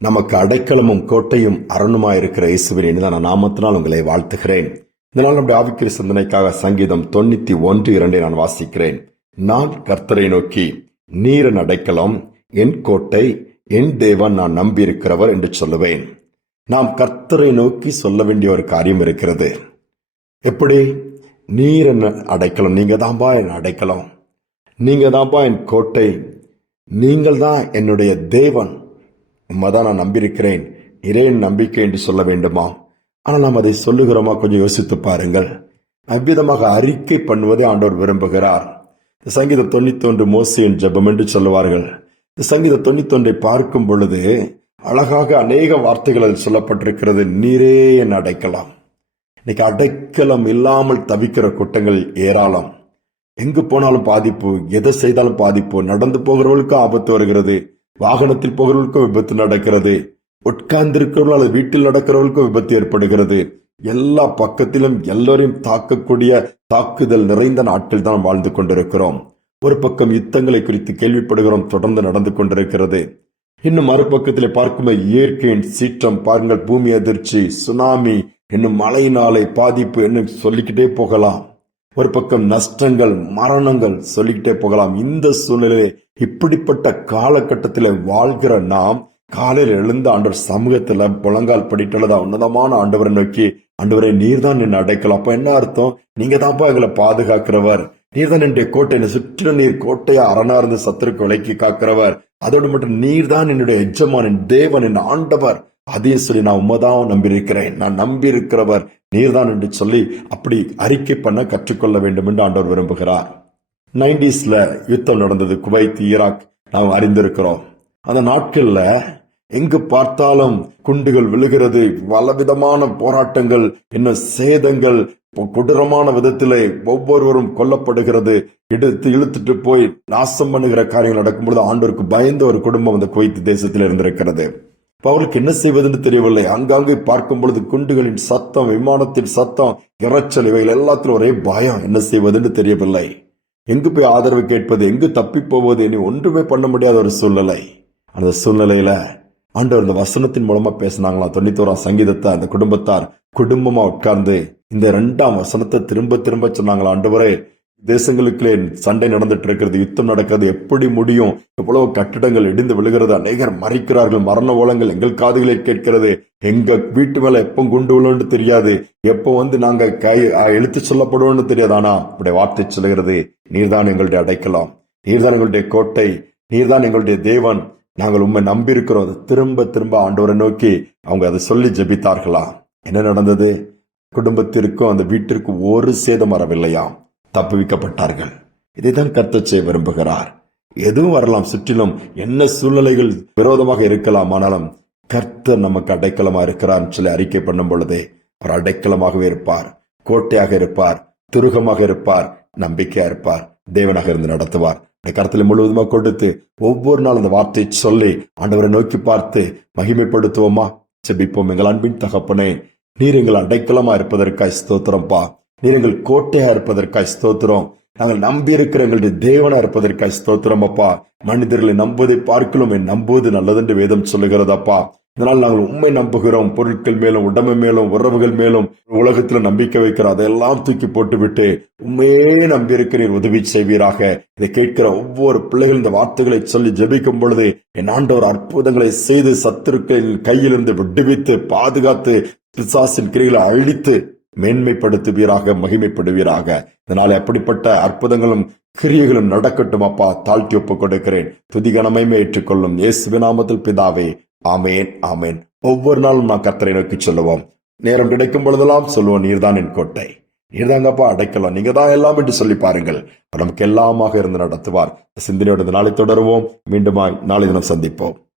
நமக்கு அடைக்கலமும் கோட்டையும் அரணுமாயிருக்கிற இயேசுவின் இனிதான நாமத்தினால் உங்களை வாழ்த்துகிறேன். இதனால் நம்முடைய ஆவிக்கிற சிந்தனைக்காக சங்கீதம் தொண்ணூத்தி ஒன்று இரண்டை நான் வாசிக்கிறேன். நான் கர்த்தரை நோக்கி நீரன் அடைக்கலம் என் கோட்டை என் தேவன் நான் நம்பியிருக்கிறவர் என்று சொல்லுவேன். நாம் கர்த்தரை நோக்கி சொல்ல வேண்டிய ஒரு காரியம் இருக்கிறது. எப்படி? நீர் என்ன அடைக்கலம் நீங்க தான்பா என் அடைக்கலம். நீங்க தான்பா என் கோட்டை. நீங்கள் தான் என்னுடைய தேவன். உண்மைதான் நான் நம்பியிருக்கிறேன். இறைவன் நம்பிக்கை என்று சொல்ல வேண்டுமா? ஆனால் நாம் அதை சொல்லுகிறோமா? கொஞ்சம் யோசித்து பாருங்கள். அவ்விதமாக அறிக்கை பண்ணுவதை ஆண்டவர் விரும்புகிறார். இந்த சங்கீத தொண்ணூத்தி ஒன்று மோசியின் ஜெபம் என்று சொல்லுவார்கள். இந்த சங்கீத தொண்ணூத்தொன்றை பார்க்கும் பொழுது அழகாக அநேக வார்த்தைகள் சொல்லப்பட்டிருக்கிறது. நீரே என் அடைக்கலாம். இன்னைக்கு அடைக்கலம் இல்லாமல் தவிக்கிற கூட்டங்கள் ஏராளம். எங்கு போனாலும் பாதிப்பு எதை செய்தாலும் பாதிப்பு நடந்து போகிறவர்களுக்கும் ஆபத்து வருகிறது. வாகனத்தில் போகிறவர்களுக்கும் விபத்து நடக்கிறது. உட்கார்ந்திருக்கிறவர்கள் அல்லது வீட்டில் நடக்கிறவர்களுக்கும் விபத்து ஏற்படுகிறது. எல்லா பக்கத்திலும் எல்லோரையும் தாக்கக்கூடிய தாக்குதல் நிறைந்த நாட்டில் தான் வாழ்ந்து கொண்டிருக்கிறோம். ஒரு பக்கம் யுத்தங்களை குறித்து கேள்விப்படுகிறோம் தொடர்ந்து நடந்து கொண்டிருக்கிறது. இன்னும் மறுபக்கத்தில் பார்க்கும்போது இயற்கையின் சீற்றம் பாருங்கள் பூமி அதிர்ச்சி சுனாமி இன்னும் மழையினாலே பாதிப்பு என்ன சொல்லிக்கிட்டே போகலாம். ஒரு பக்கம் நஷ்டங்கள் மரணங்கள் சொல்லிக்கிட்டே போகலாம். இந்த சூழ்நிலையிலே இப்படிப்பட்ட காலகட்டத்தில் வாழ்கிற நாம் காலையில் எழுந்த ஆண்டவர் சமூகத்துல புலங்கால் படிட்டுள்ளதா உன்னதமான ஆண்டவரை நோக்கி ஆண்டவரை நீர்தான் என்ன அடைக்கலாம். அப்ப என்ன அர்த்தம்? நீங்க தான்ப்பா எங்களை பாதுகாக்கிறவர். நீர்தான் என்னுடைய கோட்டை என்னை சுற்றின நீர் கோட்டையா அரணா இருந்து சத்துருக்கு விலைக்கு காக்கிறவர். அதோடு மட்டும் நீர்தான் என்னுடைய எஜமானின் தேவன் என் ஆண்டவர். அதையும் சொல்லி நான் உமதான் நம்பியிருக்கிறேன். நான் நம்பி இருக்கிறவர் நீர்தான் என்று சொல்லி அப்படி அறிக்கை பண்ண கற்றுக்கொள்ள வேண்டும் என்று ஆண்டவர் விரும்புகிறார். நைன்டிஸ்ல யுத்தம் நடந்தது குவைத் ஈராக். நாம் அறிந்திருக்கிறோம். அந்த நாட்கள்ல எங்கு பார்த்தாலும் குண்டுகள் விழுகிறது பலவிதமான போராட்டங்கள் என்ன சேதங்கள் கொடூரமான விதத்திலே ஒவ்வொருவரும் கொல்லப்படுகிறது. எடுத்து இழுத்துட்டு போய் நாசம் பண்ணுகிற காரியங்கள் நடக்கும்பொழுது ஆண்டோருக்கு பயந்த ஒரு குடும்பம் அந்த குவைத் தேசத்தில் இருந்திருக்கிறது. இப்ப என்ன செய்வதுன்னு தெரியவில்லை. அங்காங்கே பார்க்கும் பொழுது குண்டுகளின் சத்தம் விமானத்தின் சத்தம் இறைச்சல் இவைகள் எல்லாத்திலும் ஒரே பயம். என்ன செய்வதுன்னு தெரியவில்லை. எங்கு போய் ஆதரவு கேட்பது எங்கு தப்பி போவது இனி ஒன்றுமே பண்ண முடியாத ஒரு சூழ்நிலை. அந்த சூழ்நிலையில ஆண்டவர் இந்த வசனத்தின் மூலமா பேசினாங்களா? தொண்ணூத்தோராம் சங்கீதத்தை அந்த குடும்பத்தார் குடும்பமா உட்கார்ந்து இந்த இரண்டாம் வசனத்தை திரும்ப திரும்ப சொன்னாங்களா? ஆண்டவரே தேசங்களுக்குள்ளே சண்டை நடந்துட்டு இருக்கிறது யுத்தம் நடக்கிறது எப்படி முடியும் எவ்வளவு கட்டிடங்கள் இடிந்து விழுகிறது அநேகர் மறைக்கிறார்கள் மரண ஓலங்கள் எங்கள் காதுகளை கேட்கிறது எங்க வீட்டு மேல எப்போ குண்டு விழுன்னு தெரியாது எப்போ வந்து நாங்க கை எழுத்து சொல்லப்படுவோம்னு தெரியாது ஆனா அப்படி வார்த்தை சொல்லுகிறது நீர்தான் எங்களுடைய அடைக்கலாம் நீர்தான் எங்களுடைய கோட்டை நீர்தான் எங்களுடைய தேவன் நாங்கள் உண்மை நம்பி இருக்கிறோம் திரும்ப திரும்ப ஆண்டவரை நோக்கி அவங்க அதை சொல்லி ஜெபித்தார்களா? என்ன நடந்தது? குடும்பத்திற்கும் அந்த வீட்டிற்கும் ஒரு சேதம் வரவில்லையாம். தப்புவிக்கப்பட்டார்கள். இதைத்தான் கர்த்த செய்ய விரும்புகிறார். எதுவும் வரலாம் சுற்றிலும் என்ன சூழ்நிலைகள் விரோதமாக இருக்கலாம் ஆனாலும் கர்த்தர் நமக்கு அடைக்கலமா இருக்கிறார் சொல்லி அறிக்கை பண்ணும் பொழுதே அவர் அடைக்கலமாகவே இருப்பார். கோட்டையாக இருப்பார் துருகமாக இருப்பார் நம்பிக்கையா இருப்பார் தேவனாக இருந்து நடத்துவார். இந்த கருத்துல முழுவதுமா கொடுத்து ஒவ்வொரு நாள் அந்த வார்த்தையை சொல்லி ஆண்டவரை நோக்கி பார்த்து மகிமைப்படுத்துவோமா? செபிப்போம் எங்கள் அன்பின் தகப்பனே நீர் எங்கள் அடைக்கலமா இருப்பதற்காய் ஸ்தோத்திரம்பா. நீங்கள் எங்கள் கோட்டையா இருப்பதற்காய் ஸ்தோத்திரம். நாங்கள் நம்பி இருக்கிற எங்களுடைய தேவனா இருப்பதற்காய் ஸ்தோத்திரம் அப்பா. மனிதர்களை நம்புவதை பார்க்கலும் என் நம்புவது நல்லதென்று வேதம் சொல்லுகிறதப்பா. இதனால் நாங்கள் உண்மை நம்புகிறோம். பொருட்கள் மேலும் உடம்பு மேலும் உறவுகள் மேலும் உலகத்துல நம்பிக்கை வைக்கிறோம் அதையெல்லாம் தூக்கி போட்டுவிட்டு உண்மையே நம்பி இருக்க நீர் உதவி செய்வீராக. இதை கேட்கிற ஒவ்வொரு பிள்ளைகள் இந்த வார்த்தைகளை சொல்லி ஜெபிக்கும் பொழுது என் ஆண்டவர் அற்புதங்களை செய்து சத்துருக்களின் கையிலிருந்து விடுவித்து பாதுகாத்து பிசாசின் கிரிகளை அழித்து மேன்மைப்படுத்துவீராக மகிமைப்படுவீராக. இதனால் எப்படிப்பட்ட அற்புதங்களும் கிரியைகளும் நடக்கட்டும் அப்பா. தாழ்த்தி ஒப்புக் கொடுக்கிறேன். துதிகணமையுமே ஏற்றுக்கொள்ளும். இயேசு நாமத்தில் பிதாவே. ஆமேன் ஆமேன். ஒவ்வொரு நாளும் நான் கத்தரை நோக்கி சொல்லுவோம். நேரம் கிடைக்கும் பொழுதெல்லாம் சொல்லுவோம் நீர்தான் என் கோட்டை. நீர்தாங்கப்பா அடைக்கலாம். நீங்க தான் எல்லாம் என்று சொல்லி பாருங்கள். நமக்கு எல்லாமாக இருந்து நடத்துவார். சிந்தனையோட நாளை தொடருவோம். மீண்டுமாய் நாளை தினம் சந்திப்போம்.